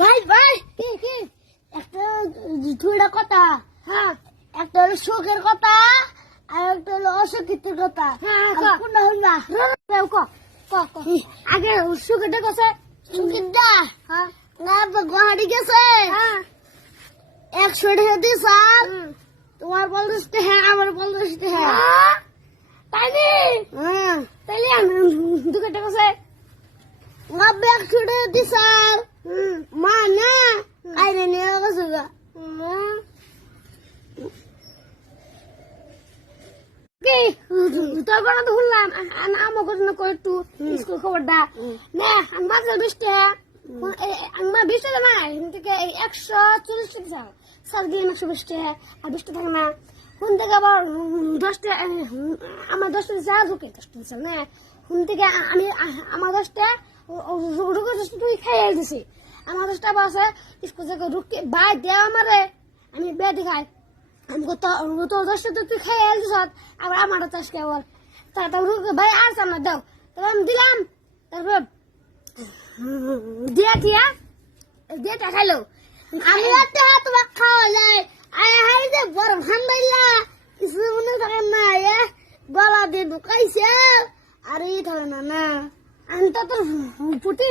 ভাই ভাই কি একটা দুইটা কথা। হ্যাঁ, একটা হলো শোকের কথা আর একটা হলো অশোকিতের কথা। হ্যাঁ, কোনটা হইবা আগে সুখেরটা কথা। সুখেরটা না গুয়াহাটি গেছে। 100 টাকা দিস তোমার 50 টাকা আমার 50 টাকা। তাই নি? তাইলে দুটো কথা নব্বই 100 টাকা দিস মা না আইরে নিয়ে গেছে গা। তোর কথা তো শুনলাম আমাকে করে একটু স্কুল খবরটা না আমার 20 টাকা আমার 20 টাকা না থেকে 140 টাকা স্যার দিলাম 120 টাকা আর 20 টাকা না কোন থেকে আবার 10 টাকা আমার 10 টাকা যা ঢুকে 10 টাকা না কোন থেকে আমি আমার 10 টাকা তুই খাইয়ে দিছি আমার 10 টাকা আছে স্কুল থেকে ঢুকে বাই দেওয়া আমারে আমি বেদি খাই আমি তোর 10 টাকা তুই খাইয়ে দিস আবার আমার 10 টাকা বল তারপর ভাই আর সামনে দাও তারপর আমি দিলাম তারপর দিয়ে খাইলো আমি তোমার খাওয়া যায় হাই যে বড় ভান্ডাইলা কিছু মনে থাকে না গলা দিয়ে ঢুকাইছে আর এই থাকে না আমি তো তোর ফুটি